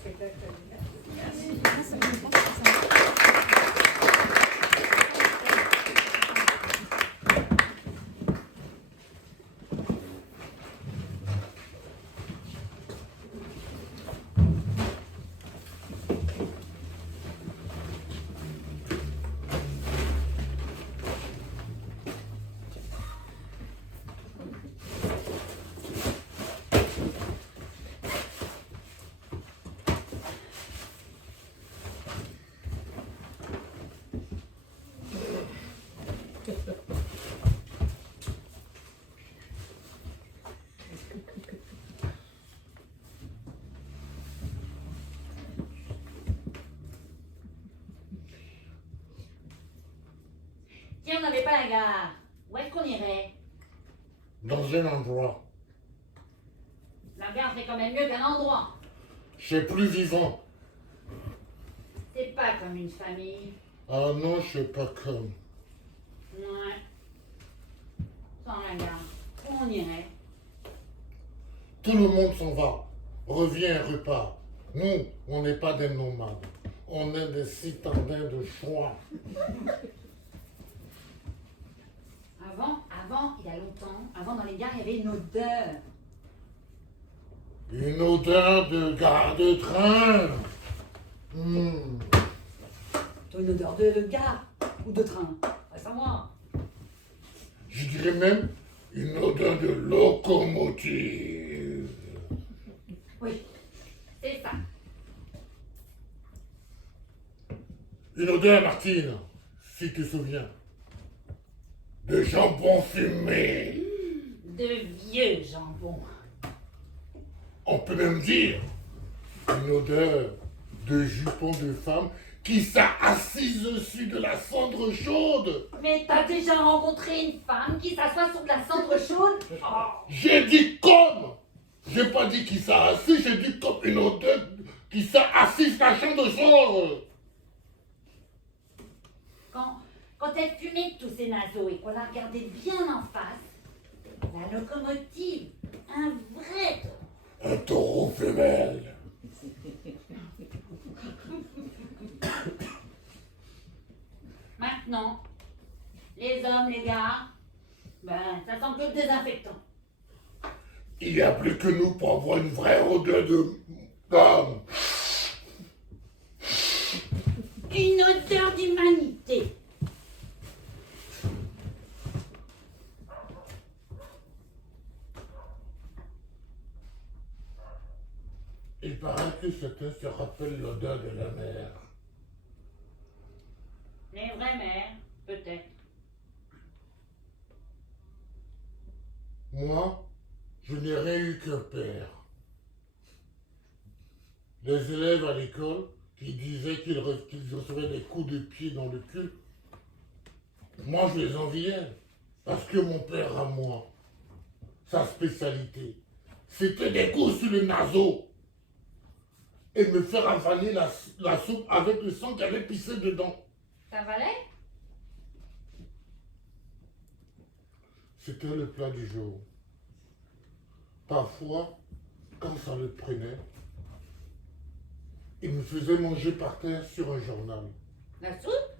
spectacle. Tiens, on n'avait pas la gare. Où est-ce qu'on irait? Dans un endroit. La gare, c'est quand même mieux qu'un endroit. C'est plus vivant. C'est pas comme une famille. Ah non, c'est pas comme. Ouais. Sans la gare, où on irait? Tout le monde s'en va. Revient, repart. Nous, on n'est pas des nomades. On est des citadins de choix. Avant, il y a longtemps, avant dans les gares, il y avait une odeur. Une odeur de gare de train. T'as une odeur de gare ou de train, on va savoir. Je dirais même une odeur de locomotive. Oui, c'est ça. Une odeur, Martine, si tu te souviens, de jambon fumé. De vieux jambon. On peut même dire une odeur de jupon de femme qui s'est assise dessus de la cendre chaude. Mais t'as déjà rencontré une femme qui s'assoit sur de la cendre chaude? J'ai dit comme. J'ai pas dit qui s'est assis, j'ai dit comme une odeur qui s'est assise la chambre chaude. Quand elle fumait tous ses naseaux et qu'on la regardait bien en face, la locomotive, un vrai taureau. Un taureau femelle. Maintenant, les hommes, les gars, ben, ça sent que le désinfectant. Il n'y a plus que nous pour avoir une vraie odeur de d'homme. Une odeur d'humanité. Il paraît que certains se rappellent l'odeur de la mer. Les vraies mères, peut-être. Moi, je n'ai eu qu'un père. Les élèves à l'école qui disaient qu'ils recevaient des coups de pied dans le cul, moi je les enviais. Parce que mon père à moi, sa spécialité, c'était des coups sur le naseau. Et me faire avaler la soupe avec le sang qui avait pissé dedans. Ça valait? C'était le plat du jour. Parfois, quand ça le prenait, il me faisait manger par terre sur un journal. La soupe?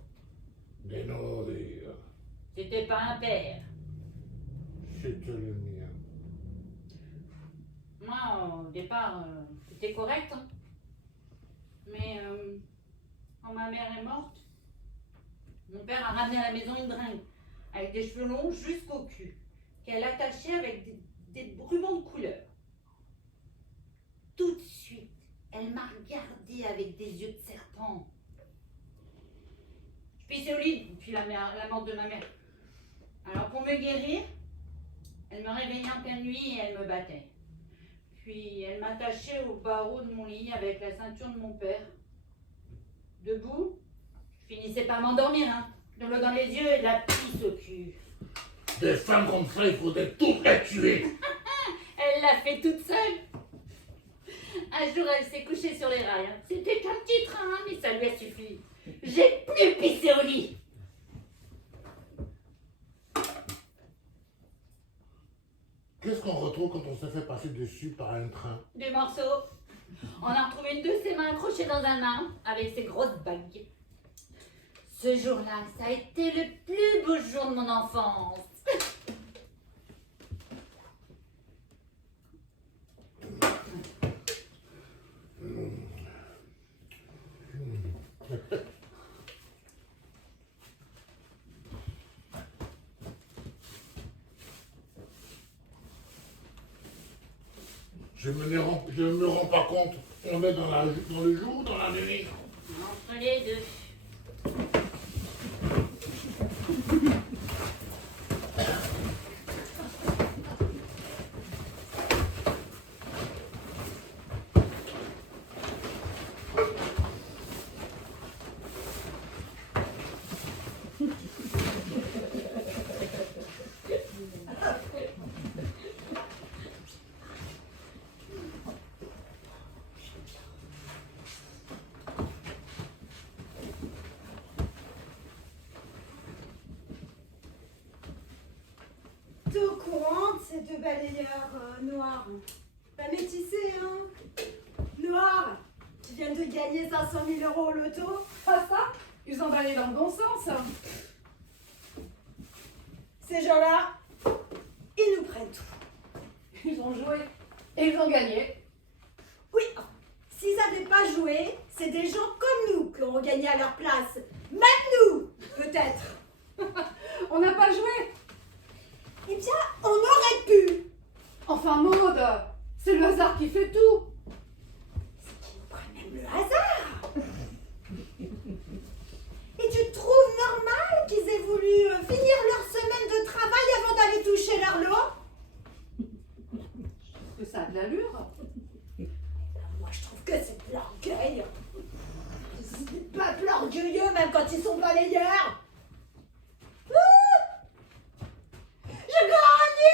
Des nourrir. C'était pas un père. C'était le mien. Moi, au départ, c'était correct. Hein. Mais quand ma mère est morte, mon père a ramené à la maison une bringue avec des cheveux longs jusqu'au cul, qu'elle attachait avec des rubans de couleur. Tout de suite, elle m'a regardée avec des yeux de serpent. Je pissais au lit depuis la mort de ma mère. Alors pour me guérir, elle me réveillait en pleine nuit et elle me battait. Puis elle m'attachait au barreau de mon lit avec la ceinture de mon père. Debout, je finissais par m'endormir, hein, de l'eau dans les yeux et de la pisse au cul. Des femmes comme ça, il faudrait toutes les tuer. Elle l'a fait toute seule. Un jour, elle s'est couchée sur les rails. Hein. C'était qu'un petit train, hein, mais ça lui a suffi. J'ai plus pissé au lit. Qu'est-ce qu'on retrouve quand on se fait passer dessus par un train? Des morceaux. On a retrouvé une de ses mains accrochée dans un arbre avec ses grosses bagues. Ce jour-là, ça a été le plus beau jour de mon enfance. Je me rends pas compte. On est dans le jour ou dans la nuit? Entre les deux. T'es au courant de ces deux balayeurs noirs? Pas métissés, hein? Noirs, qui viennent de gagner 500 000 € au loto. Ah ça, ils ont balayé dans le bon sens. Ces gens-là, ils nous prennent tout. Ils ont joué et ils ont gagné. Oui, s'ils n'avaient pas joué, c'est des gens comme nous qui auront gagné à leur place. Même nous, peut-être. On n'a pas joué. Eh bien, on aurait pu. Enfin Maud, c'est le hasard qui fait tout. Même le hasard. Et tu trouves normal qu'ils aient voulu finir leur semaine de travail avant d'aller toucher leur lot? Que ça a de l'allure. Moi, je trouve que c'est de l'orgueil. C'est pas de l'orgueilleux, même quand ils sont balayeurs. Je gagne!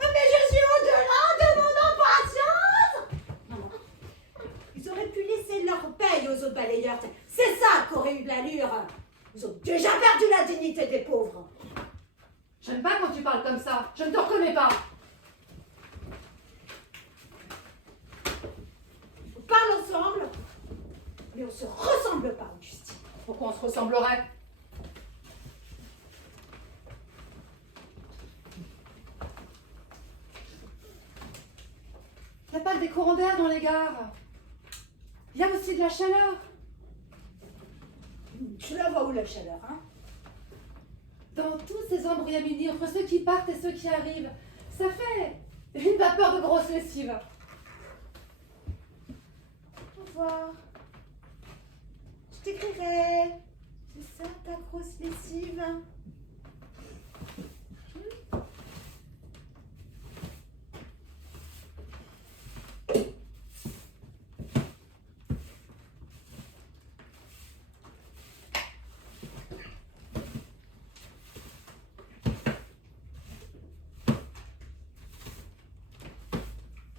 Mais je suis au-delà de mon impatience! Ils auraient pu laisser leur paye aux autres balayeurs. C'est ça qu'aurait eu de l'allure. Ils ont déjà perdu la dignité des pauvres. J'aime pas quand tu parles comme ça. Je ne te reconnais pas. On parle ensemble, mais on se ressemble pas, Augustine. Pourquoi on se ressemblerait? Il n'y a pas que des courants d'air dans les gares. Il y a aussi de la chaleur. Tu la vois où la chaleur, hein? Dans tous ces embrouillamini entre ceux qui partent et ceux qui arrivent, ça fait une vapeur de grosse lessive. Au revoir. Je t'écrirai. C'est ça ta grosse lessive?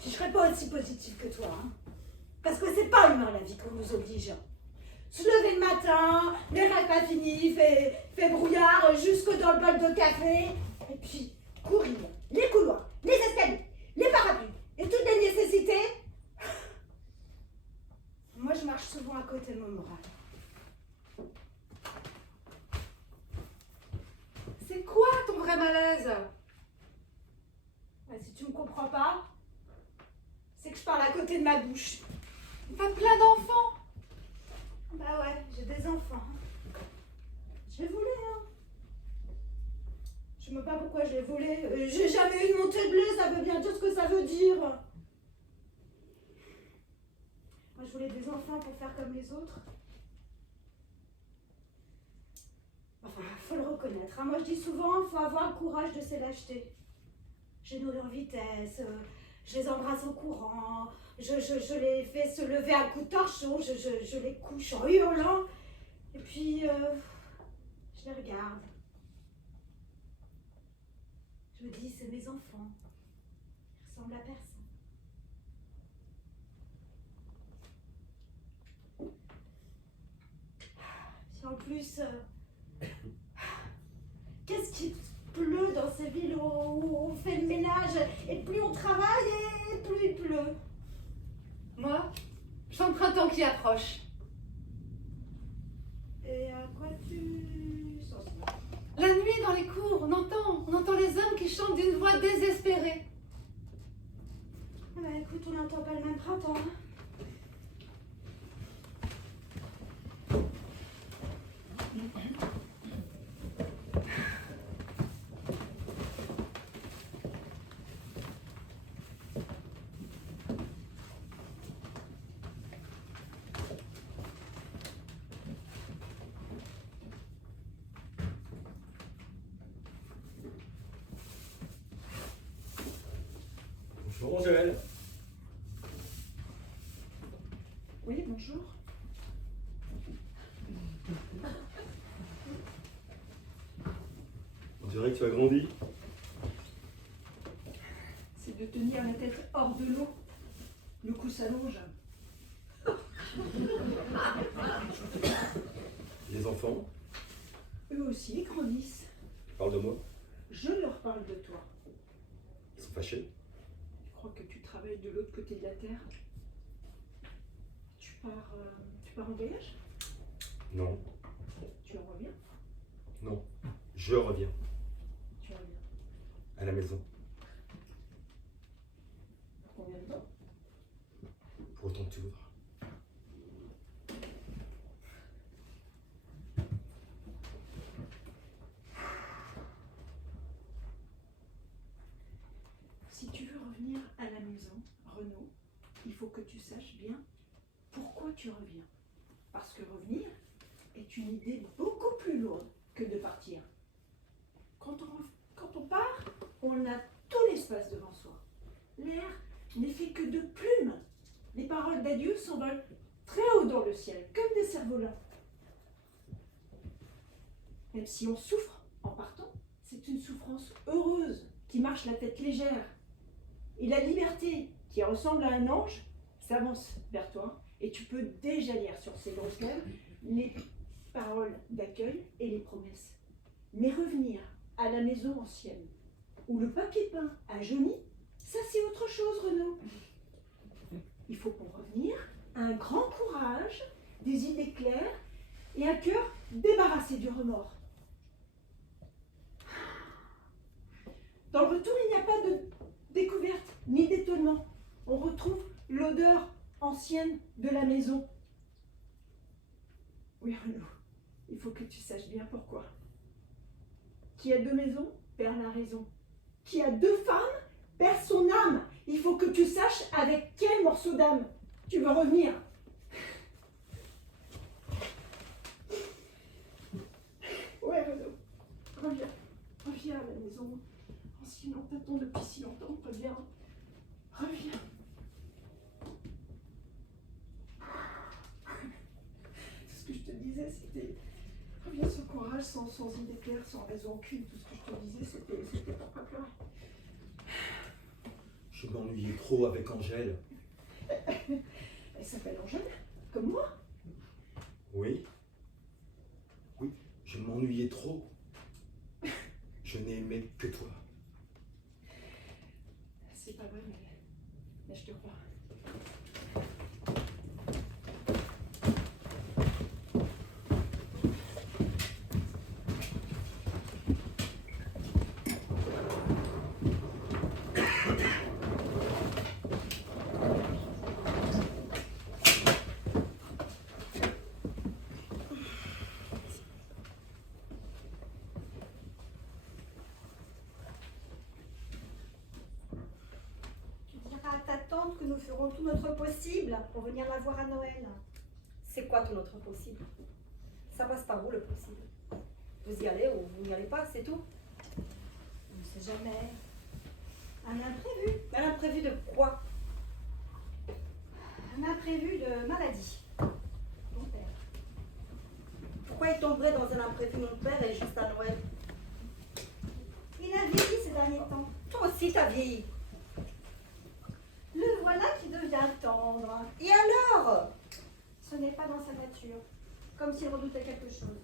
Je serais pas aussi positive que toi, hein. Parce que c'est pas humain la vie qu'on nous oblige. Se lever le matin, les repas finis, fait brouillard jusque dans le bol de café, et puis courir, les couloirs, les escaliers, les parapluies, et toutes les nécessités. Moi je marche souvent à côté de mon moral. C'est quoi ton vrai malaise? Si tu me comprends pas, c'est que je parle à côté de ma bouche. T'as plein d'enfants. Bah ouais, j'ai des enfants. Je les voulais, hein. Je sais même pas pourquoi je les voulais. J'ai jamais eu de montée de lait, ça veut bien dire ce que ça veut dire. Moi, je voulais des enfants pour faire comme les autres. Enfin, faut le reconnaître, hein. Moi, je dis souvent, faut avoir le courage de se lâcheter. Je les nourris en vitesse, je les embrasse en courant, je les fais se lever à coups de torchon, je les couche en hurlant, et puis je les regarde. Je me dis, c'est mes enfants, ils ressemblent à personne. Puis en plus, qu'est-ce qui pleut dans ces villes où on fait le ménage, et plus on travaille et plus il pleut. approche. Et à quoi tu sens ça? La nuit, dans les cours, on entend les hommes qui chantent d'une voix désespérée. Ah bah écoute, on n'entend pas le même printemps. Hein. Bonjour Angèle. Oui, bonjour. On dirait que tu as grandi. C'est de tenir la tête hors de l'eau. Le cou s'allonge. Les enfants, Eux aussi grandissent. parle de moi. Je leur parle de toi. Ils sont fâchés. Je crois que tu travailles de l'autre côté de la terre. Tu pars en voyage? Non, Tu en reviens? non. Je reviens Tu reviens. à la maison. Pour combien de temps? Pour autant que tu voudras. Si tu veux revenir à la maison, Renaud, il faut que tu saches bien pourquoi tu reviens. Parce que revenir est une idée beaucoup plus lourde que de partir. Quand on part, on a tout l'espace devant soi. L'air n'est fait que de plumes. Les paroles d'adieu s'envolent très haut dans le ciel, comme des cerfs-volants. Même si on souffre en partant, c'est une souffrance heureuse qui marche la tête légère. Et la liberté, qui ressemble à un ange, s'avance vers toi et tu peux déjà lire sur ses grosses lèvres les paroles d'accueil et les promesses. Mais revenir à la maison ancienne, où le papier peint a jauni, ça c'est autre chose, Renaud. Il faut pour revenir un grand courage, des idées claires et un cœur débarrassé du remords. Dans le retour, il n'y a pas de découverte ni d'étonnement. On retrouve l'odeur ancienne de la maison. Oui, Renaud, il faut que tu saches bien pourquoi. Qui a deux maisons perd la raison. Qui a deux femmes perd son âme. Il faut que tu saches avec quel morceau d'âme tu veux revenir. Ouais, Renaud, reviens. Reviens à la maison ancienne, on t'attend depuis si longtemps. Reviens. Reviens. Tout ce que je te disais, c'était... Reviens sans courage, sans idée claire, sans raison aucune. Tout ce que je te disais, c'était pour pas pleurer. Je m'ennuyais trop avec Angèle. Elle s'appelle Angèle, comme moi. Oui. Oui, je m'ennuyais trop. Je n'ai aimé que toi. C'est pas vrai, mais je te crois. Que nous ferons tout notre possible pour venir la voir à Noël. C'est quoi tout notre possible? Ça passe par vous le possible. Vous y allez ou vous n'y allez pas, c'est tout. On ne sait jamais. Un imprévu. Un imprévu de quoi? Un imprévu de maladie. Ton père. Pourquoi il tomberait dans un imprévu, mon père, et juste à Noël? Il a vieilli ces derniers temps. Toi aussi, t'as vieilli. Le voilà qui devient tendre. Et alors? Ce n'est pas dans sa nature. Comme s'il redoutait quelque chose.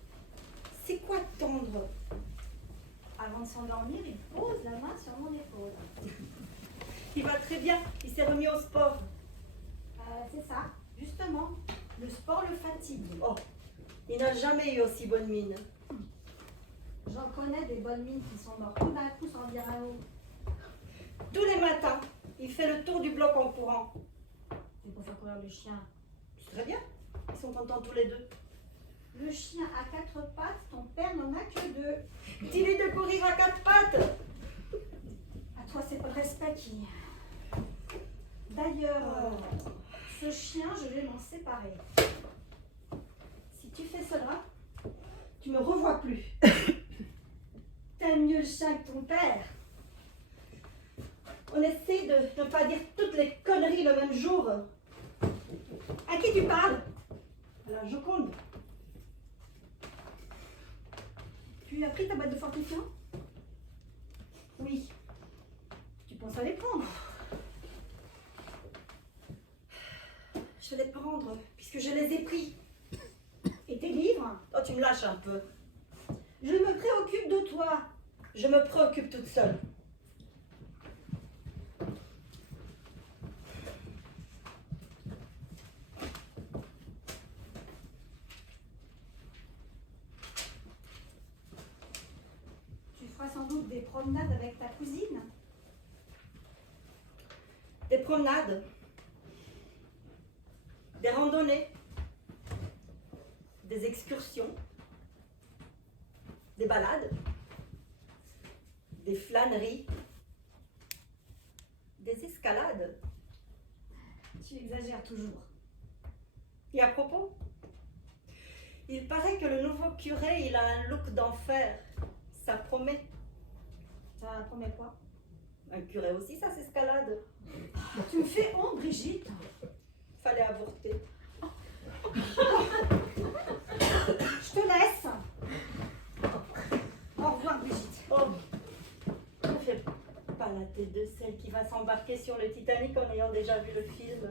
C'est quoi tendre? Avant de s'endormir, il pose la main sur mon épaule. Il va très bien, il s'est remis au sport. C'est ça, justement. Le sport le fatigue. Oh, il n'a jamais eu aussi bonne mine. J'en connais des bonnes mines qui sont mortes tout d'un coup sans dire un mot. Tous les matins, il fait le tour du bloc en courant. C'est pour faire courir le chien. C'est très bien. Ils sont contents tous les deux. Le chien à 4 pattes, ton père n'en a que 2. Dis-lui de courir à 4 pattes. À toi, c'est pas le respect qui. D'ailleurs, ce chien, je vais m'en séparer. Si tu fais cela, tu me revois plus. T'aimes mieux le chien que ton père. On essaie de ne pas dire toutes les conneries le même jour. À qui tu parles? À la Joconde. Tu as pris ta boîte de fortifiant? Oui. Tu penses à les prendre? Je vais les prendre, puisque je les ai pris. Et tes livres? Oh, tu me lâches un peu. Je me préoccupe de toi. Je me préoccupe toute seule. Tu feras sans doute des promenades avec ta cousine. Des promenades. Des randonnées. Des excursions. Des balades. Des flâneries. Des escalades. Tu exagères toujours. Et à propos, il paraît que le nouveau curé, il a un look d'enfer. Ça promet. Ça promet quoi? Un curé aussi, ça s'escalade. Tu me fais honte, Brigitte. Fallait avorter. Je te laisse. Au revoir, Brigitte. Oh, ne fais pas la tête de celle qui va s'embarquer sur le Titanic en ayant déjà vu le film.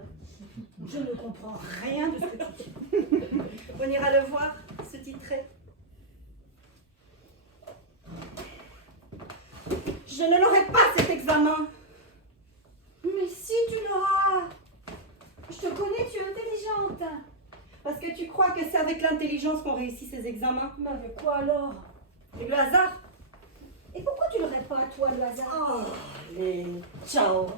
Je ne comprends rien de ce que tu dis. On ira le voir, se titrer. Je ne l'aurai pas cet examen. Mais si tu l'auras. Je te connais, tu es intelligente. Parce que tu crois que c'est avec l'intelligence qu'on réussit ces examens. Mais avec quoi alors? Et le hasard. Et pourquoi tu l'aurais pas, toi, le hasard? Oh, les... Ciao.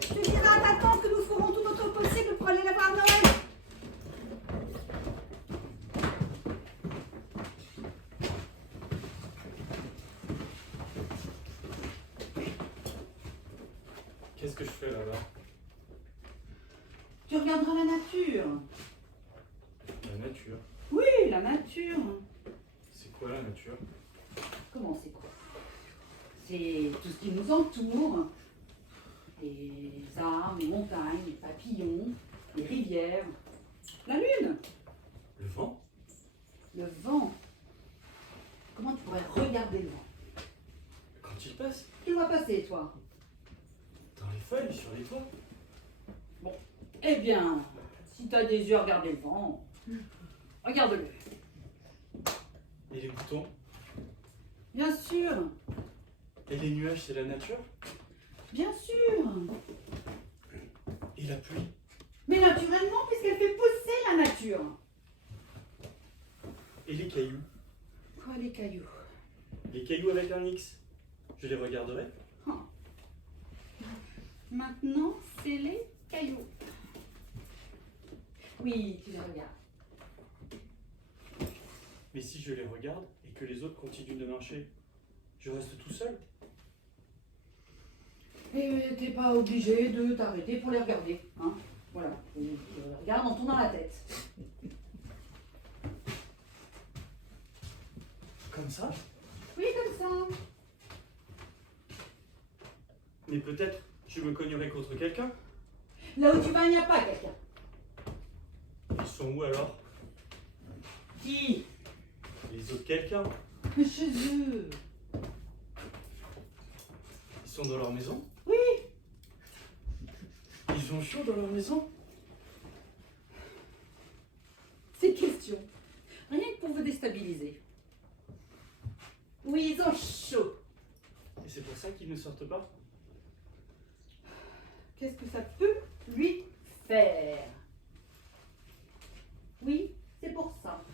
Tu diras à ta tante que nous ferons tout notre possible pour aller la voir à Noël. Qu'est-ce que je fais là-bas? Tu regarderas la nature. La nature. Oui, la nature. C'est quoi la nature? Comment c'est quoi? C'est tout ce qui nous entoure. Les arbres, les montagnes, les papillons, les rivières, la lune, Le vent? le vent. Comment tu pourrais regarder le vent? Quand il passe? Tu le vois passer, toi. Dans les feuilles, sur les toits? Eh bien, si tu as des yeux à regarder le vent, regarde-le. Et les boutons? Bien sûr, Et les nuages, c'est la nature? bien sûr. Et la pluie? Mais naturellement, puisqu'elle fait pousser la nature. Et les cailloux? Quoi, les cailloux? Les cailloux avec un X? Je les regarderai? Maintenant, c'est les cailloux. Oui, tu les regardes. Mais si je les regarde et que les autres continuent de marcher, je reste tout seul? Et t'es pas obligé de t'arrêter pour les regarder. Hein, voilà, tu les regardes en tournant la tête. Comme ça? Oui, comme ça. Mais peut-être je me cognerai contre quelqu'un? Là où tu vas, il n'y a pas quelqu'un. Ils sont où alors? Qui? Les autres quelqu'un? Chez eux. Ils sont dans leur maison? Oui. Ils ont chaud dans leur maison? C'est question. Rien que pour vous déstabiliser. Oui, ils ont chaud. Et c'est pour ça qu'ils ne sortent pas? qu'est-ce que ça peut lui faire? Oui, c'est pour ça.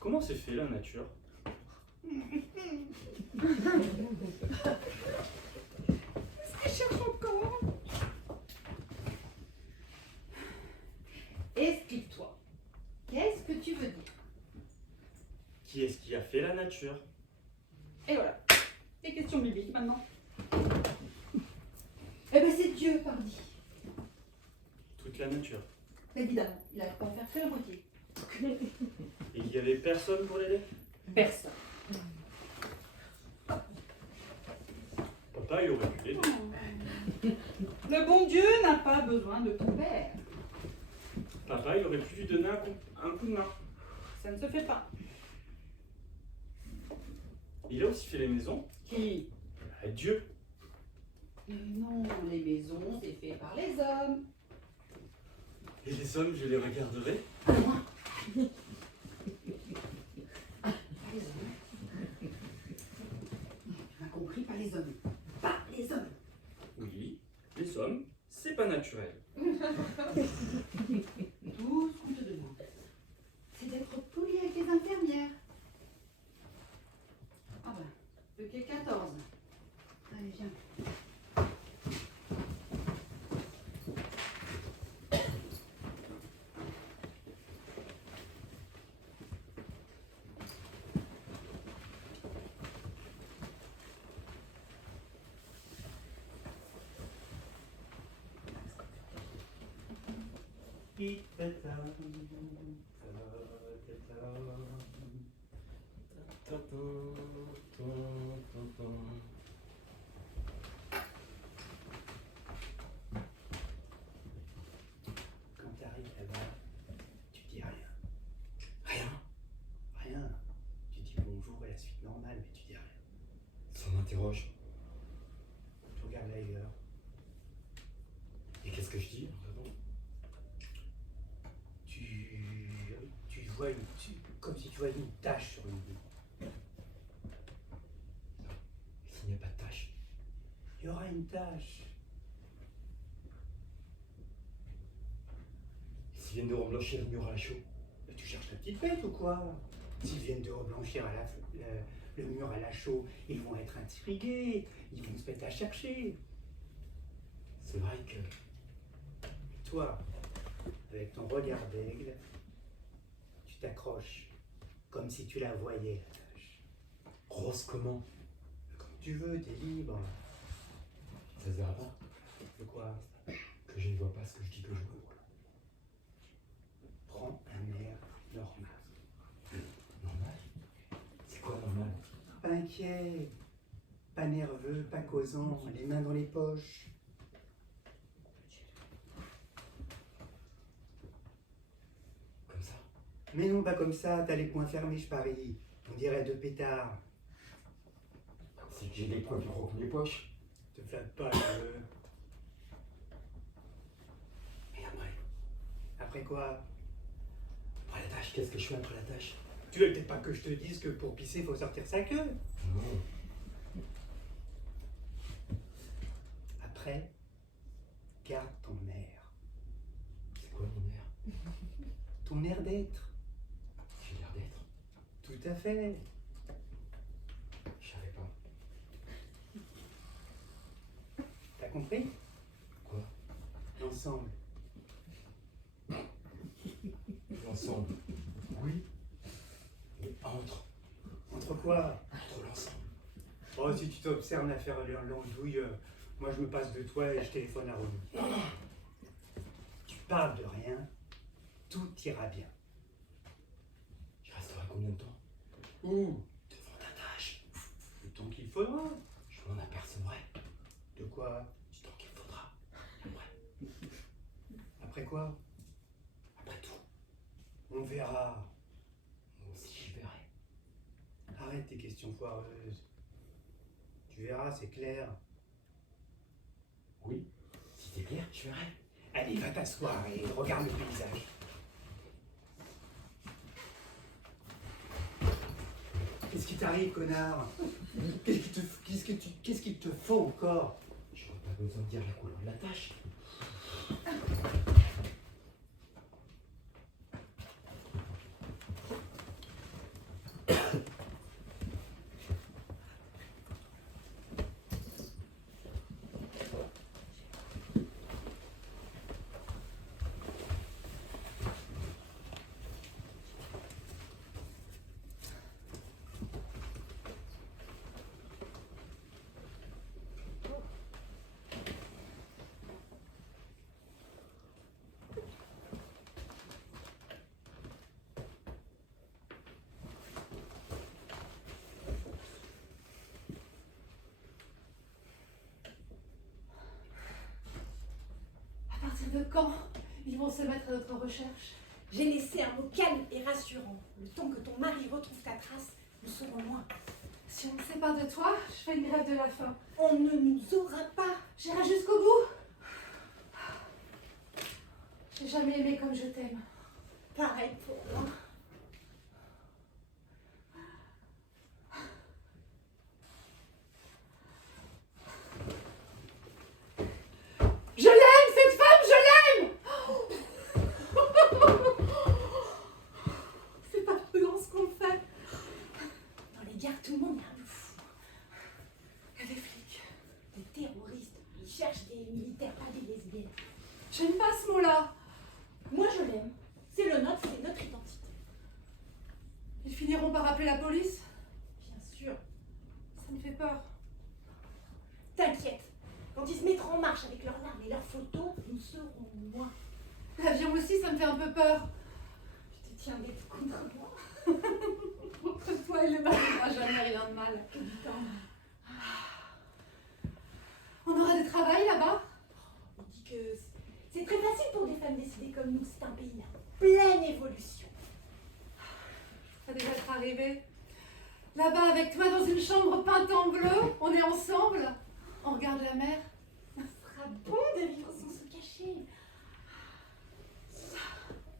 Comment c'est fait la nature? Ça cherche encore. Explique-toi. Qu'est-ce que tu veux dire? Qui est-ce qui a fait la nature? Et voilà. Des questions bibliques maintenant. Eh ben c'est Dieu, pardi. Toute la nature. Évidemment, il n'allait pas faire que la moitié. Et il n'y avait personne pour l'aider? Personne. Papa, il aurait pu l'aider. Le bon Dieu n'a pas besoin de ton père. Papa, il aurait pu lui donner un coup de main. Ça ne se fait pas. Il a aussi fait les maisons. Qui? Dieu. Non, les maisons, c'est fait par les hommes. Et les hommes, je les regarderai. Pas les hommes. J'ai compris, pas les hommes. Pas les hommes. Oui, les hommes, c'est pas naturel. Tout ce qu'on te demande, c'est d'être poli avec les infirmières. Ah ben, le quai 14. Allez, viens. Quand tu arrives là-bas, tu dis rien. Rien. Rien. Tu dis bonjour et la suite normale, mais tu dis rien. Ça m'interroge. Tu regardes ailleurs. Et qu'est-ce que je dis en regardant? Tu vois comme si tu voyais une tache sur le dos. S'il n'y a pas de tache, il y aura une tache. S'ils viennent de reblanchir le mur à la chaux, mais tu cherches la petite bête ou quoi? S'ils viennent de reblanchir le mur à la chaux, ils vont être intrigués, ils vont se mettre à chercher. C'est vrai que toi, avec ton regard d'aigle, tu t'accroches comme si tu la voyais, la tâche. Rose comment? Comme tu veux, t'es libre. Ça se verra pas? De quoi? Que je ne vois pas ce que je dis que je vois. Prends un air normal. Normal? C'est quoi normal? Pas inquiet, pas nerveux, pas causant, les mains dans les poches. Comme ça? Mais non, pas comme ça, t'as les poings fermés, je parie. On dirait deux pétards. C'est que j'ai des poings plus gros que mes poches. Te flatte pas, nerveux. Et après? Après quoi? Après la tâche, qu'est-ce que je fais après la tâche? Tu veux peut-être pas que je te dise que pour pisser, il faut sortir sa queue? Non. Après, garde ton air. C'est quoi mon air? Ton air d'être. J'ai l'air d'être? Tout à fait. Je savais pas. T'as compris? Quoi? L'ensemble. L'ensemble. Oui. Mais entre. Entre quoi? Entre l'ensemble. Oh, si tu t'observes à faire l'andouille, moi je me passe de toi et je téléphone à Romy. Tu parles de rien, tout ira bien. Je resterai combien de temps? Où? Devant ta tâche. Le temps qu'il faudra. Je m'en apercevrai. De quoi? Du temps qu'il faudra. Après. Après quoi? Après tout. On verra. Moi aussi j'y verrai. Arrête tes questions foireuses. Tu verras, c'est clair. Oui, si c'est clair, tu verras. Allez, va t'asseoir et regarde le paysage. Qu'est-ce Qu'est-ce qui t'arrive, connard? Qu'est-ce qu'il te faut encore? Je n'ai pas besoin de dire la couleur de la tâche. À partir de quand ils vont se mettre à notre recherche? J'ai laissé un mot calme et rassurant. Le temps que ton mari retrouve ta trace, nous serons loin. Si on me sépare de toi, je fais une grève de la faim. On ne nous aura pas. J'irai jusqu'au bout. J'ai jamais aimé comme je t'aime. Pareil pour moi. Je l'aime, cette femme, je l'aime. C'est pas prudent ce qu'on fait. Dans les gares, tout le monde est un peu fou. Il y a des flics. Des terroristes. Ils cherchent des militaires, pas des lesbiennes. J'aime pas ce mot-là. Moi, je l'aime. C'est le nôtre, c'est notre identité. Ils finiront par appeler la police. Bien sûr. Ça me fait peur. T'inquiète. Quand ils se mettront en marche avec leurs larmes et leurs photos, nous serons loin. L'avion aussi, ça me fait un peu peur. Tu te tiens des contre moi. Entre toi et le n'arrivera jamais rien de mal. Que du temps. On aura du travail là-bas? On dit que c'est très facile pour des femmes décidées comme nous. C'est un pays en pleine évolution. Ça devrait être arrivé. Là-bas avec toi dans une chambre peinte en bleu, on est ensemble, on regarde la mer. Ce sera bon de vivre sans se cacher.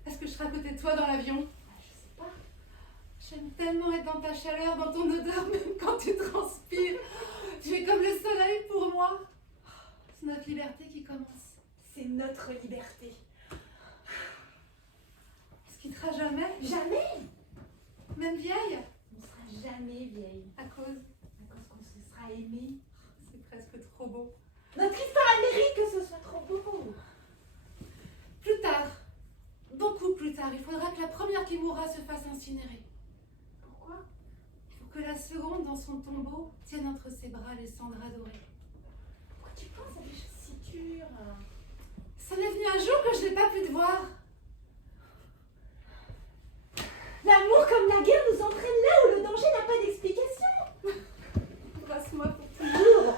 Est-ce que je serai à côté de toi dans l'avion? Je sais pas. J'aime tellement être dans ta chaleur, dans ton odeur, même quand tu transpires. Tu es comme le soleil pour moi. C'est notre liberté qui commence. C'est notre liberté. On se quittera jamais, Jamais. même vieille, On sera jamais vieille. à cause. À cause qu'on se sera aimé. C'est presque trop beau. Notre histoire elle mérite que ce soit trop beau. Plus tard, beaucoup plus tard, il faudra que la première qui mourra se fasse incinérer. Pourquoi? Pour que la seconde dans son tombeau tienne entre ses bras les cendres adorées. Pourquoi tu penses à des choses si dures? Ça m'est venu un jour que je n'ai pas pu te voir. L'amour comme la guerre nous entraîne là où le danger n'a pas d'explication. Embrasse-moi pour toujours.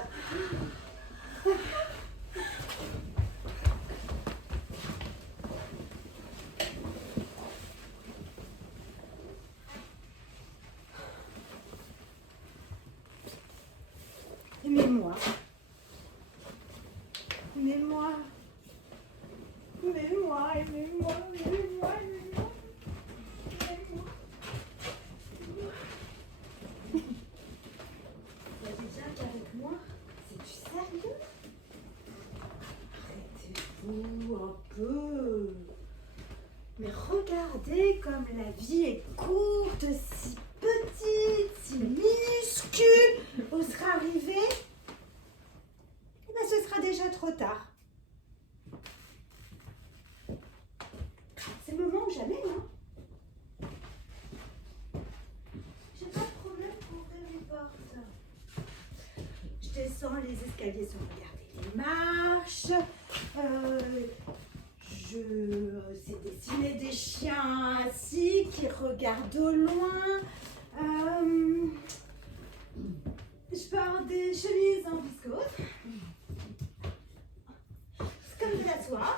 Aimez-moi. Aimez-moi. Aimez-moi, aimez-moi, aimez-moi, aimez-moi. Aimez-moi. Vous voyez bien qu'avec moi, c'est du sérieux. Arrêtez-vous un peu. Mais regardez comme la vie est courte, si petite, si minuscule. On sera arrivé, et ben ce sera déjà trop tard. C'est le moment ou jamais, non? J'ai pas de problème pour ouvrir les portes. Je descends les escaliers sans regarder les marches. C'est dessiné des chiens assis qui regardent au loin. Je porte des chemises en viscose. C'est comme de la soie.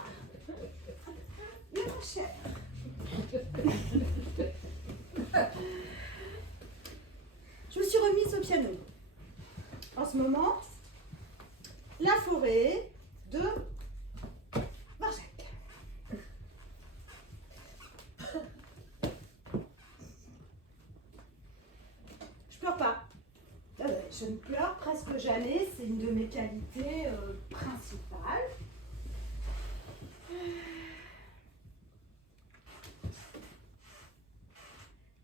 Mais pas cher. Je me suis remise au piano. En ce moment, La forêt de Barjac. Je Je ne pleure presque jamais, c'est une de mes qualités principales.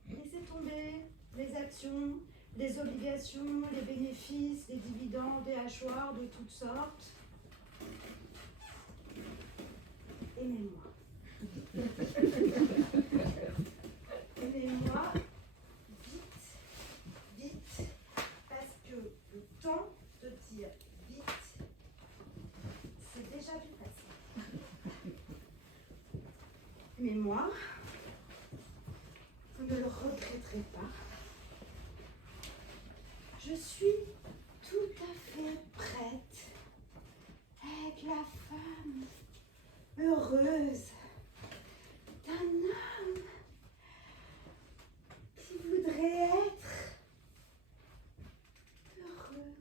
Laissez tomber les actions, les obligations, les bénéfices, les dividendes, les hachoirs de toutes sortes. Aimez-moi. Aimez-moi vite, vite, parce que le temps de dire vite, c'est déjà du passé. Aimez-moi, vous ne le regretterez pas. Je suis tout à fait prête à être la femme heureuse d'un homme qui voudrait être heureux.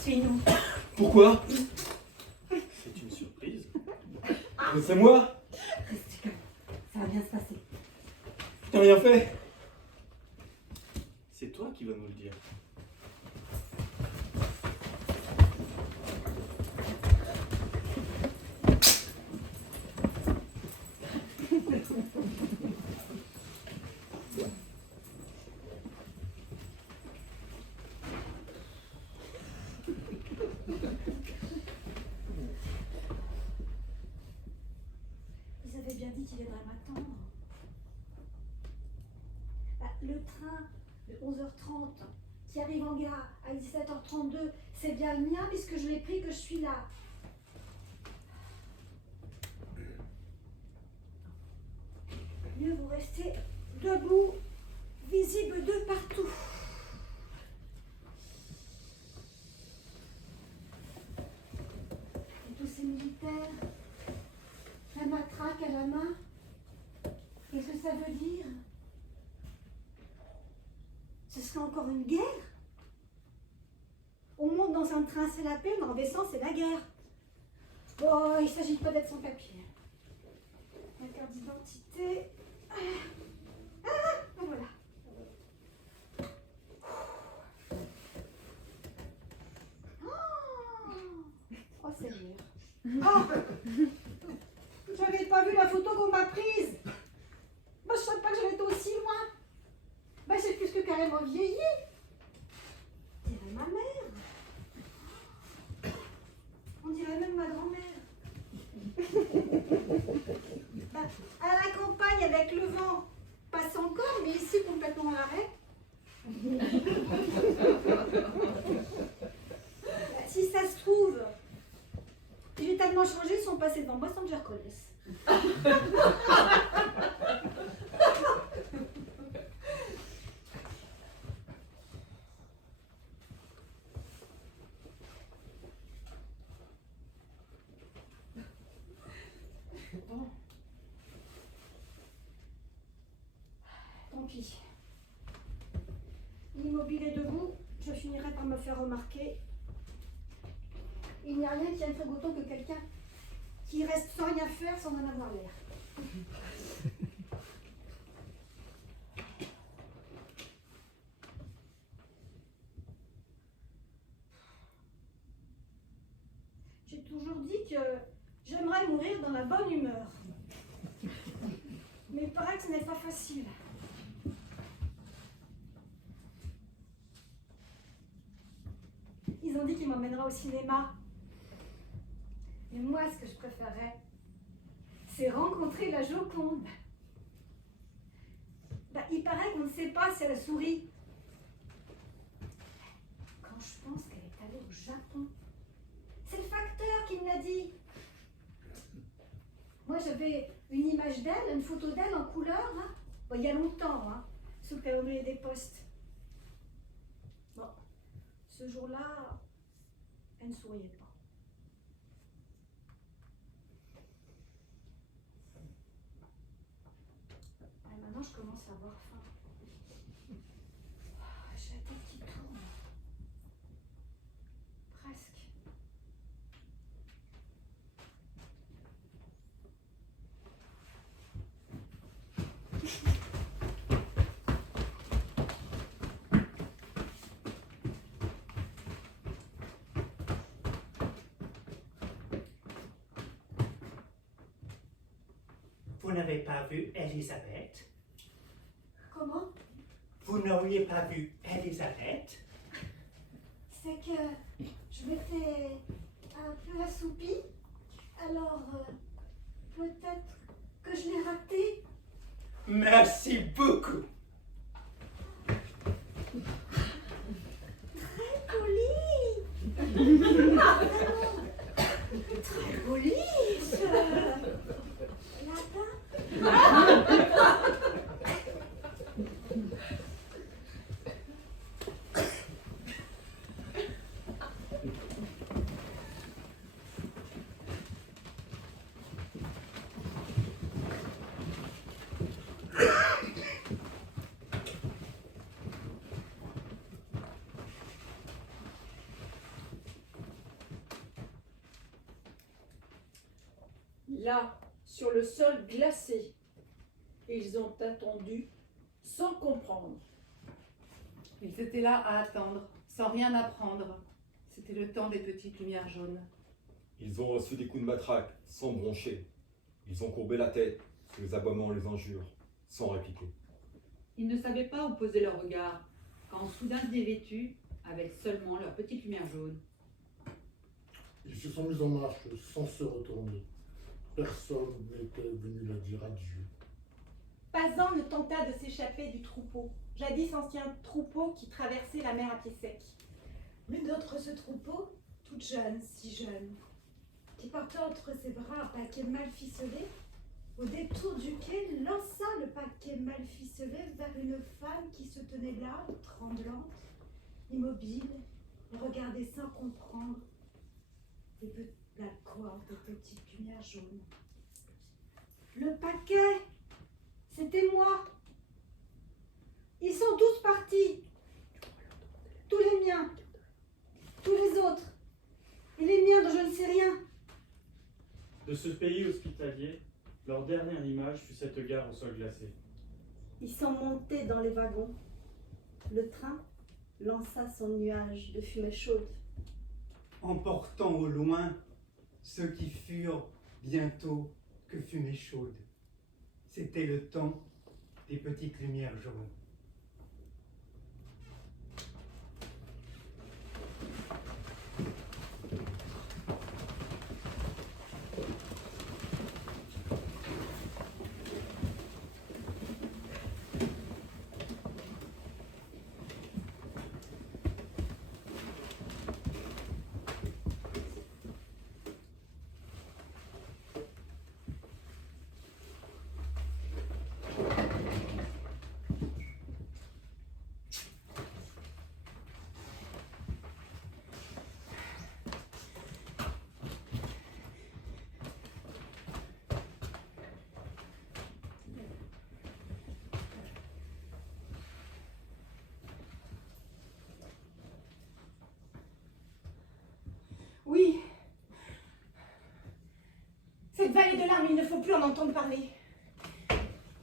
Suis-nous. Pourquoi? C'est une surprise. Mais c'est moi? Restez calme, ça va bien se passer. T'as rien fait? C'est toi qui vas nous le dire. Vous avez bien dit qu'il viendrait m'attendre. Le train de 11h30 qui arrive en gare à 17h32, c'est bien le mien puisque je l'ai pris que je suis là. Mieux vous restez debout, visible de partout. Et tous ces militaires, la matraque à la main, qu'est-ce que ça veut dire? Ce serait encore une guerre? On monte dans un train, c'est la paix, mais en baissant, c'est la guerre. Bon, il ne s'agit pas d'être sans papier. La carte d'identité. Voilà. Oh, Seigneur. Ah, j'avais pas vu la photo qu'on m'a prise. Moi, je savais pas que j'avais été aussi loin. Ben, j'ai plus que carrément vieilli. On dirait ma mère. On dirait même ma grand-mère. Ben, à la campagne avec le vent, passe encore, mais ici complètement à l'arrêt. Ben, si ça se trouve, j'ai tellement changé, ils sont passés devant moi sans que je reconnaisse. Bon. Tant pis. Immobile et debout, je finirai par me faire remarquer. Il n'y a rien qui intrigue autant que quelqu'un qui reste sans rien faire sans en avoir l'air. J'ai toujours dit que j'aimerais mourir dans la bonne humeur. Mais il paraît que ce n'est pas facile. Ils ont dit qu'il m'emmènera au cinéma. Mais moi, ce que je préférerais, c'est rencontrer la Joconde. Bah, il paraît qu'on ne sait pas si elle sourit. Quand je pense qu'elle est allée au Japon, c'est le facteur qui me l'a dit. Moi, j'avais une image d'elle, une photo d'elle en couleur, hein. Bon, il y a longtemps, hein, sous le calendrier des postes. Bon, ce jour-là, elle ne souriait pas. commence à avoir faim. J'ai la tête qui tourne. Presque. Vous n'avez pas vu Elisabeth? Comment? Vous n'auriez pas vu Elisabeth? C'est que je m'étais un peu assoupie. Alors, peut-être que je l'ai raté. Merci beaucoup. Très poli. Vraiment. Très poli, ce lapin. Là, sur le sol glacé, ils ont attendu sans comprendre. Ils étaient là à attendre, sans rien apprendre. C'était le temps des petites lumières jaunes. Ils ont reçu des coups de matraque, sans broncher. Ils ont courbé la tête, sous les aboiements et les injures, sans répliquer. Ils ne savaient pas où poser leur regard, quand soudain dévêtus, avec seulement leur petite lumière jaune. Ils se sont mis en marche sans se retourner. Personne n'était venu leur dire adieu. Pas un ne tenta de s'échapper du troupeau, jadis ancien troupeau qui traversait la mer à pied sec. L'une d'entre ce troupeau, toute jeune, si jeune, qui portait entre ses bras un paquet mal ficelé, au détour duquel lança le paquet mal ficelé vers une femme qui se tenait là, tremblante, immobile, et regardait sans comprendre la cohorte de petites lumières jaunes. Le paquet, c'était moi. Ils sont tous partis. Tous les miens. Tous les autres. Et les miens dont je ne sais rien. De ce pays hospitalier, leur dernière image fut cette gare au sol glacé. Ils sont montés dans les wagons. Le train lança son nuage de fumée chaude. Emportant au loin ceux qui furent bientôt que fumée chaude. C'était le temps des petites lumières jaunes. Oui. Cette vallée de larmes, il ne faut plus en entendre parler.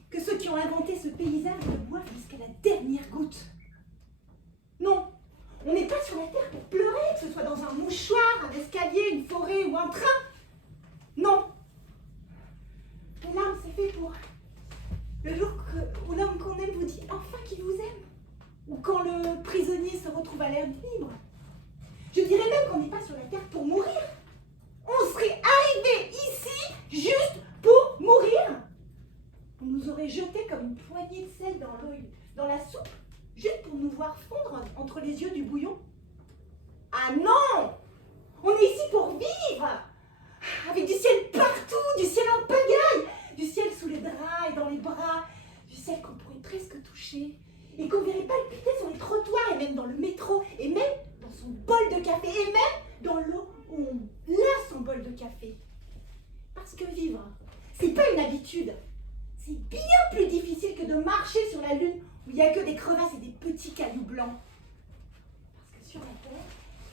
Que ceux qui ont inventé ce paysage le boivent jusqu'à la dernière goutte. Non, on n'est pas sur la terre pour pleurer, que ce soit dans un mouchoir, un escalier, une forêt ou un train. Non. Les larmes, c'est fait pour le jour où l'homme qu'on aime vous dit enfin qu'il vous aime. Ou quand le prisonnier se retrouve à l'air libre. Je dirais même qu'on n'est pas sur la terre pour mourir. On serait arrivé ici juste pour mourir. On nous aurait jetés comme une poignée de sel dans la soupe, juste pour nous voir fondre entre les yeux du bouillon. Ah non! On est ici pour vivre! Avec du ciel partout, du ciel en pagaille, du ciel sous les draps et dans les bras, du ciel qu'on pourrait presque toucher, et qu'on verrait palpiter sur les trottoirs et même dans le métro, et même dans son bol de café, et même dans l'eau où on lave son bol de café. Parce que vivre, c'est pas une habitude, c'est C'est bien plus difficile que de marcher sur la Lune où il n'y a que des crevasses et des petits cailloux blancs. Parce que sur la Terre,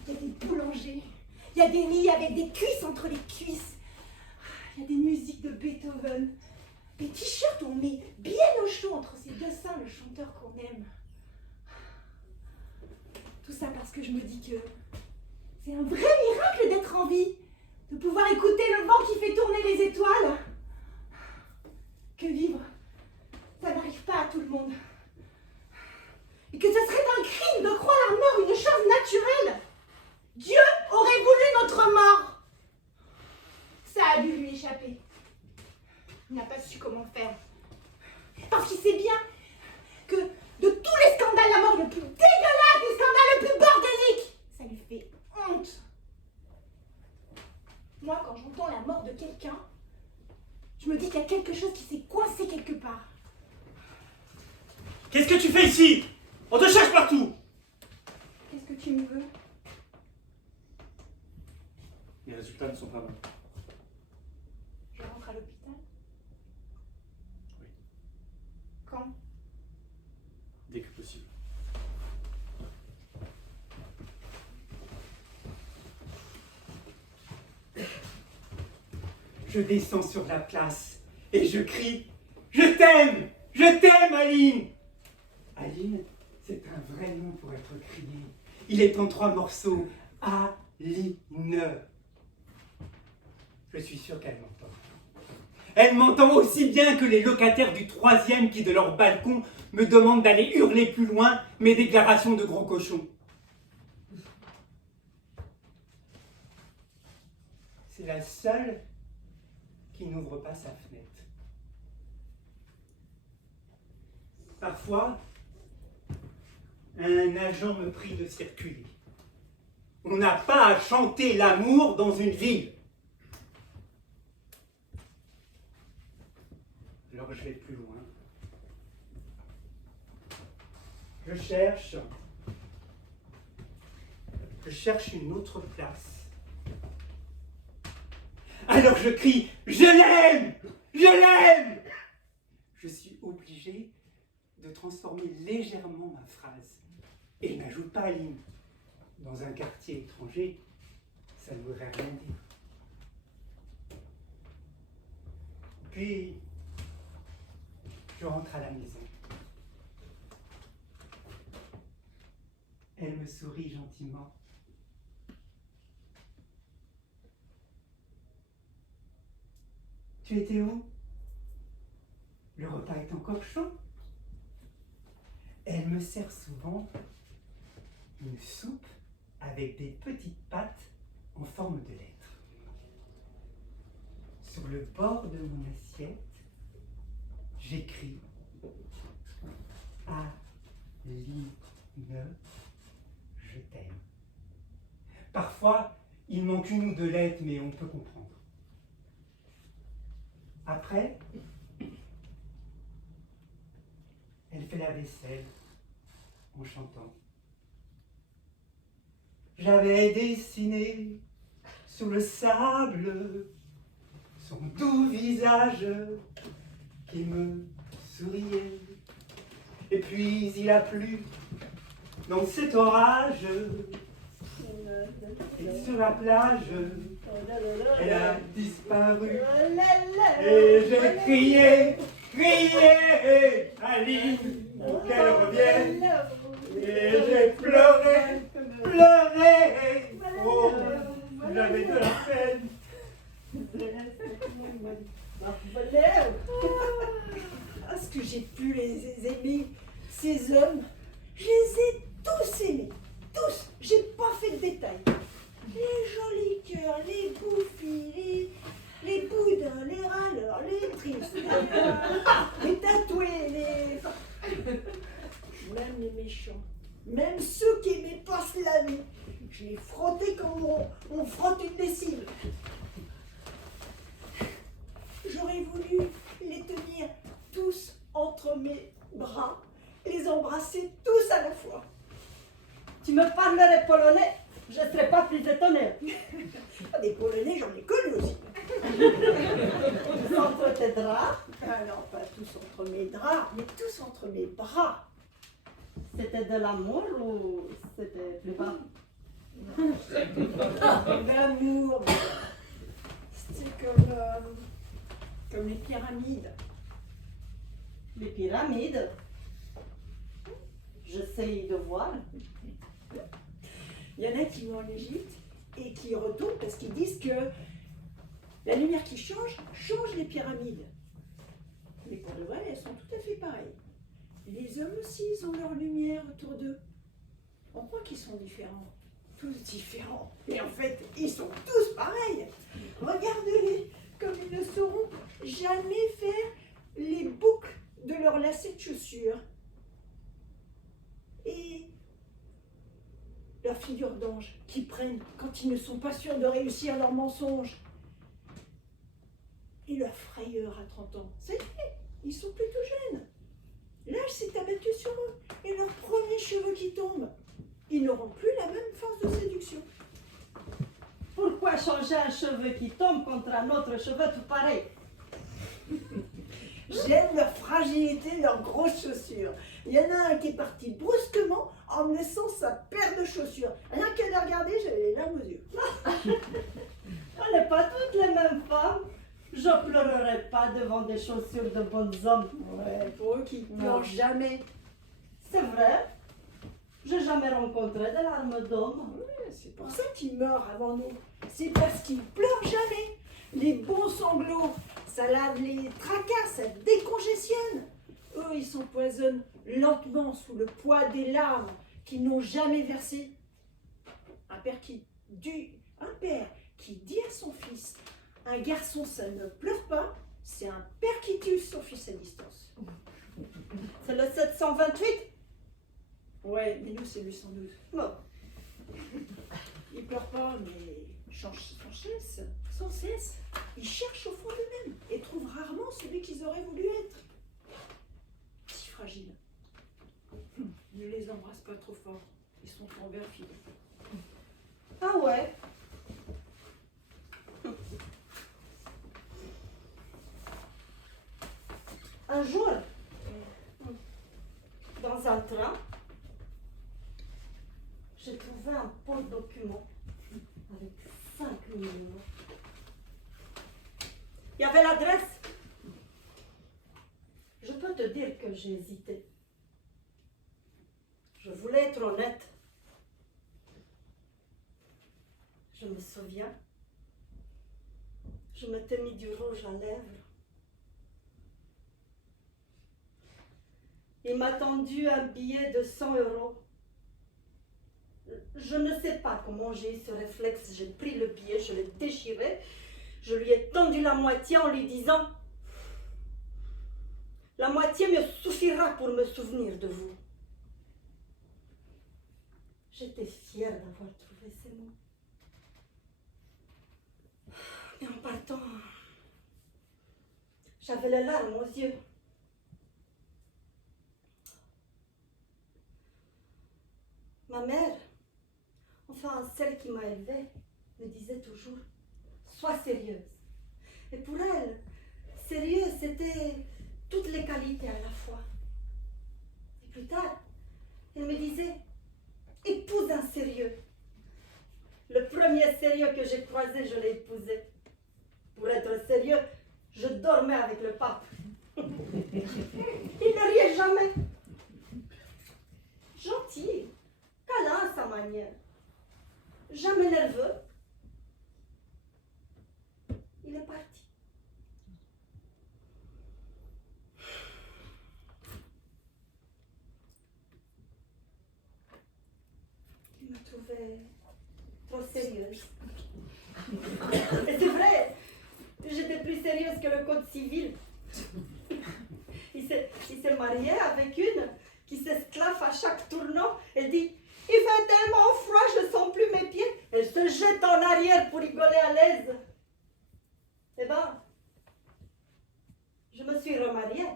il y a des boulangers, il y a des lits avec des cuisses entre les cuisses, il y a des musiques de Beethoven, des t-shirts où on met bien au chaud entre ses deux seins le chanteur qu'on aime. Tout ça parce que je me dis que c'est un vrai miracle d'être en vie, de pouvoir écouter le vent qui fait tourner les étoiles. Que vivre, ça n'arrive pas à tout le monde. Et que ce serait un crime de croire la mort une chose naturelle. Dieu aurait voulu notre mort. Ça a dû lui échapper. Il n'a pas su comment faire. Parce qu'il sait bien que de tous les scandales, la mort le plus dégueulasse, les scandales le plus bordéliques, ça lui fait honte. Moi, quand j'entends la mort de quelqu'un, je me dis qu'il y a quelque chose qui s'est coincé quelque part. Qu'est-ce que tu fais ici? On te cherche partout! Qu'est-ce que tu me veux? Les résultats ne sont pas bons. Je rentre à l'hôpital? Oui. Quand? Dès que possible. Je descends sur la place et je crie « Je t'aime! Je t'aime, Aline !» Aline, c'est un vrai nom pour être crié. Il est en 3 morceaux. Aline. Je suis sûr qu'elle m'entend. Elle m'entend aussi bien que les locataires du 3e qui, de leur balcon, me demandent d'aller hurler plus loin mes déclarations de gros cochon. C'est la seule qui n'ouvre pas sa fenêtre. Parfois, un agent me prie de circuler. On n'a pas à chanter l'amour dans une ville. Alors je vais plus loin. Je cherche une autre place. Alors je crie « Je l'aime! Je l'aime !» Je suis obligé de transformer légèrement ma phrase. Et je n'ajoute pas Aline. Dans un quartier étranger, ça ne voudrait rien dire. Puis, je rentre à la maison. Elle me sourit gentiment. Tu étais où? Le repas est encore chaud. Elle me sert souvent une soupe avec des petites pâtes en forme de lettres. Sur le bord de mon assiette, j'écris Aline, je t'aime. Parfois, il manque 1 ou 2 lettres, mais on peut comprendre. Après, elle fait la vaisselle en chantant. J'avais dessiné sur le sable son doux visage qui me souriait. Et puis il a plu dans cet orage. Et sur la plage, elle a disparu. Et j'ai crié, Aline, pour qu'elle revienne. Et j'ai pleuré, oh, j'avais de la peine. Est-ce que j'ai pu les aimer, ces hommes? Je les ai tous aimés, tous. J'ai pas fait de détails. Les jolis cœurs, les bouffis, les boudins, les râleurs, les tristes, les tatoués, les... Même les méchants, même ceux qui aimaient pas se laver. Je les frottais comme on frotte une lessive. J'aurais voulu les tenir tous entre mes bras, les embrasser tous à la fois. Tu me parlerais polonais, je ne serais pas plus étonnée. Des Polonais, j'en ai connus aussi. Entre tes draps? Alors, pas tous entre mes draps, mais tous entre mes bras. C'était de l'amour ou c'était plus bas? L'amour, c'était comme les pyramides. Les pyramides? J'essaye de voir. Il y en a qui vont en Égypte et qui retournent parce qu'ils disent que la lumière qui change les pyramides. Mais pour le vrai, elles sont tout à fait pareilles. Les hommes aussi, ils ont leur lumière autour d'eux. On croit qu'ils sont différents. Tous différents. Mais en fait, ils sont tous pareils. Regardez-les, comme ils ne sauront jamais faire les boucles de leurs lacets de chaussures. Et leur figure d'ange qu'ils prennent quand ils ne sont pas sûrs de réussir leur mensonge. Et leur frayeur à 30 ans. Ça y est, ils sont plutôt jeunes. L'âge s'est abattu sur eux. Et leurs premiers cheveux qui tombent. Ils n'auront plus la même force de séduction. Pourquoi changer un cheveu qui tombe contre un autre cheveu tout pareil? J'aime leur fragilité, leurs grosses chaussures. Il y en a un qui est parti brusquement en me laissant sa paire de chaussures. Rien qu'à les regarder, j'avais les larmes aux yeux. On n'est pas toutes les mêmes femmes. Je pleurerai pas devant des chaussures de bons hommes. Ouais, pour eux qui ne pleurent jamais. C'est vrai. J'ai jamais rencontré de larmes d'homme. Ouais, c'est pour ça qu'ils meurent avant nous. C'est parce qu'ils pleurent jamais. Les bons sanglots, ça lave les tracas, ça décongestionne. Eux, ils s'empoisonnent lentement sous le poids des larmes qu'ils n'ont jamais versées. Un père qui dit à son fils, un garçon, ça ne pleure pas, c'est un père qui tue son fils à distance. C'est le 728? Ouais, mais nous, c'est 812. Bon. Ils pleurent pas, mais sans cesse. Ils cherchent au fond d'eux-mêmes et trouvent rarement celui qu'ils auraient voulu être. Si fragiles. Ne les embrasse pas trop fort. Ils sont tombés à filer. Ah ouais. Un jour, dans un train, j'ai trouvé un porte-document avec 5 numéros. Il y avait l'adresse. Je peux te dire que j'ai hésité. Je voulais être honnête. Je me souviens, je m'étais mis du rouge à lèvres. Il m'a tendu un billet de 100 €. Je ne sais pas comment j'ai eu ce réflexe. J'ai pris le billet, je l'ai déchiré. Je lui ai tendu la moitié en lui disant « La moitié me suffira pour me souvenir de vous. » J'étais fière d'avoir trouvé ces mots. Et en partant, j'avais les larmes aux yeux. Ma mère, enfin celle qui m'a élevée, me disait toujours « Sois sérieuse ». Et pour elle, sérieuse, c'était toutes les qualités à la fois. Et plus tard, elle me disait « Épouse un sérieux ». Le premier sérieux que j'ai croisé, je l'ai épousé. Pour être sérieux, je dormais avec le pape. Il ne riait jamais. Gentil, câlin à sa manière. Jamais nerveux. Il est parti. Il me trouvait trop sérieuse. Et c'est vrai, j'étais plus sérieuse que le code civil. Il s'est marié avec une qui s'esclaffe à chaque tournant. Elle dit « Il fait tellement froid, je ne sens plus mes pieds. » Elle se jette en arrière pour rigoler à l'aise. Eh ben, je me suis remariée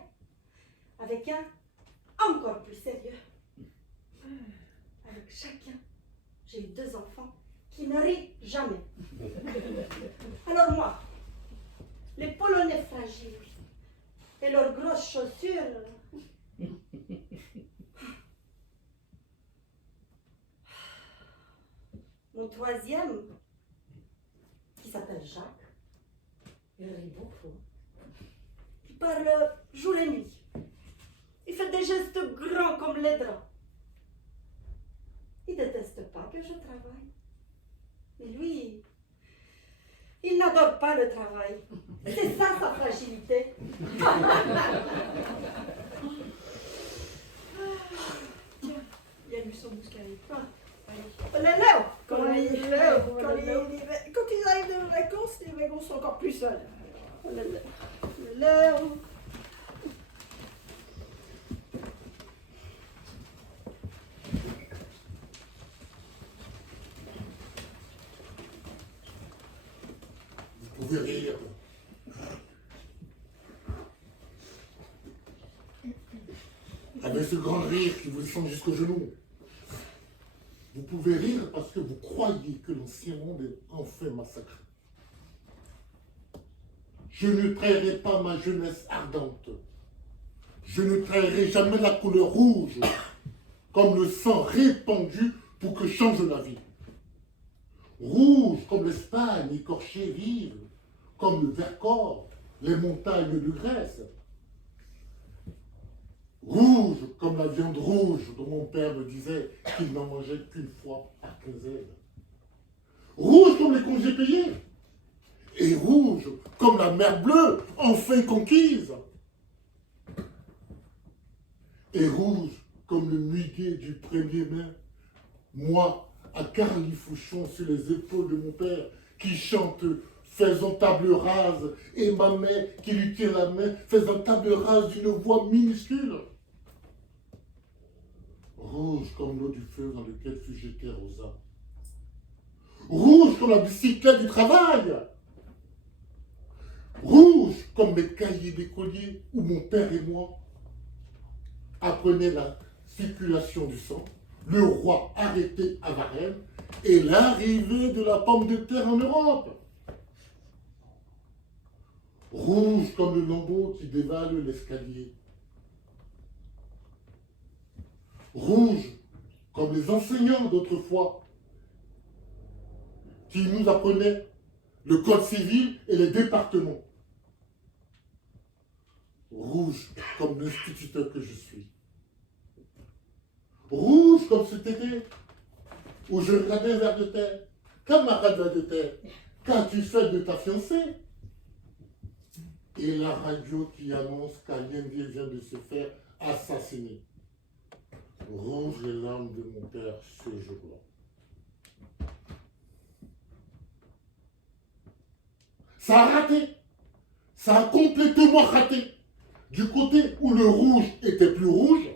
avec un encore plus sérieux. Avec chacun, j'ai eu 2 enfants qui ne rient jamais. Alors moi, les Polonais fragiles, et leurs grosses chaussures. Mon troisième, qui s'appelle Jacques, il rit beaucoup. Il parle jour et nuit. Il fait des gestes grands comme les draps. Il déteste pas que je travaille. Mais lui, il n'adore pas le travail. C'est ça sa fragilité. Tiens, il y a du sambous qui arrive. Léo, Quand ils arrivent de vacances, les wagons sont encore plus seuls. Léo. Vous pouvez rire. Avec ce grand rire qui vous descend jusqu'aux genoux. Vous pouvez rire parce que vous croyez que l'ancien monde est enfin massacré. Je ne trahirai pas ma jeunesse ardente. Je ne trahirai jamais la couleur rouge comme le sang répandu pour que change la vie. Rouge comme l'Espagne écorchée vive, comme le Vercors, les montagnes de Grèce. Rouge comme la viande rouge dont mon père me disait qu'il n'en mangeait qu'une fois par quinzaine. Rouge comme les congés payés. Et rouge comme la mer bleue enfin conquise. Et rouge comme le muguet du 1er mai. Moi, à carlifouchon sur les épaules de mon père, qui chante faisant table rase, et ma mère qui lui tient la main, faisant table rase d'une voix minuscule. Rouge comme l'eau du feu dans lequel fut jeté Rosa. Rouge comme la bicyclette du travail. Rouge comme mes cahiers d'écolier où mon père et moi apprenaient la circulation du sang, le roi arrêté à Varennes et l'arrivée de la pomme de terre en Europe. Rouge comme le lambeau qui dévale l'escalier. Rouge comme les enseignants d'autrefois qui nous apprenaient le code civil et les départements. Rouge comme l'instituteur que je suis. Rouge comme cet été où je regardais vers de terre. Camarade vers de terre, qu'as-tu fait de ta fiancée? Et la radio qui annonce qu'Allende vient de se faire assassiner. Rouge les larmes de mon père ce jour-là. Ça a raté. Ça a complètement raté. Du côté où le rouge était plus rouge,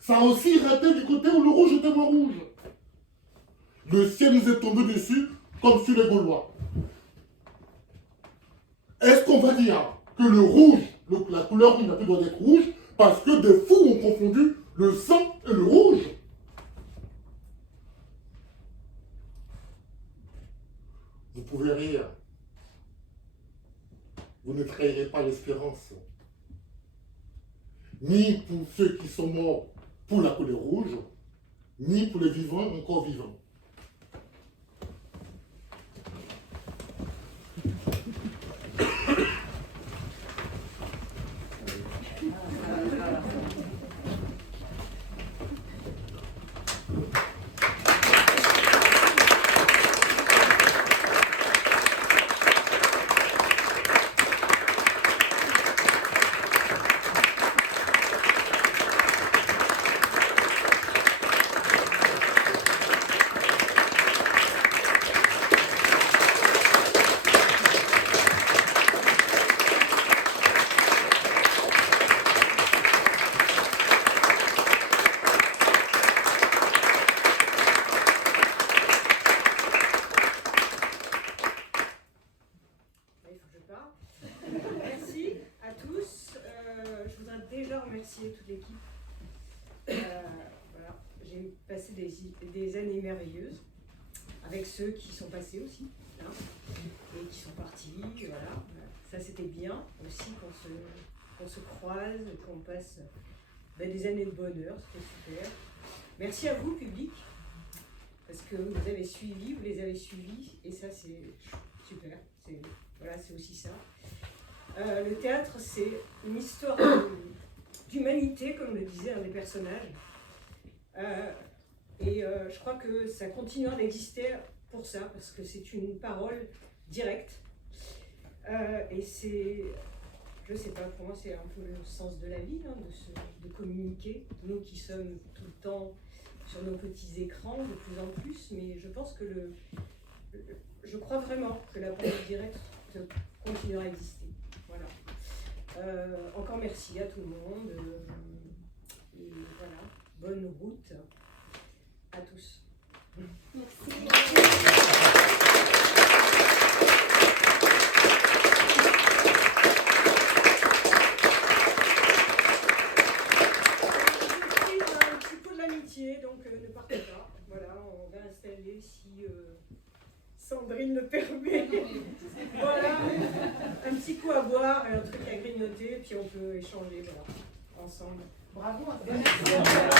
ça a aussi raté du côté où le rouge était moins rouge. Le ciel nous est tombé dessus comme sur les Gaulois. Est-ce qu'on va dire que le rouge, la couleur rouge n'a plus le droit d'être rouge parce que des fous ont confondu le sang et le rouge? Vous pouvez rire. Vous ne trahirez pas l'espérance. Ni pour ceux qui sont morts pour la couleur rouge, ni pour les vivants encore vivants. Merci à tous. Je voudrais déjà remercier toute l'équipe. Voilà. J'ai passé des années merveilleuses avec ceux qui sont passés aussi, hein, et qui sont partis. Voilà. Ça, c'était bien aussi qu'on se croise, qu'on passe des années de bonheur, c'était super. Merci à vous, public, parce que vous avez suivi, vous les avez suivis, et ça, c'est super. Voilà, c'est aussi ça. Le théâtre, c'est une histoire d'humanité, comme le disait un des personnages. Je crois que ça continuera d'exister pour ça, parce que c'est une parole directe. Et c'est, je sais pas, pour moi c'est un peu le sens de la vie, hein, de communiquer. Nous qui sommes tout le temps sur nos petits écrans, de plus en plus, mais je pense que je crois vraiment que la parole directe continuera à exister. Voilà. Encore merci à tout le monde. Et voilà, bonne route à tous. Merci. Donc ne partez pas, voilà, on va installer si Sandrine le permet. Voilà, un petit coup à boire et un truc à grignoter, puis on peut échanger, voilà, ensemble. Bravo. Merci.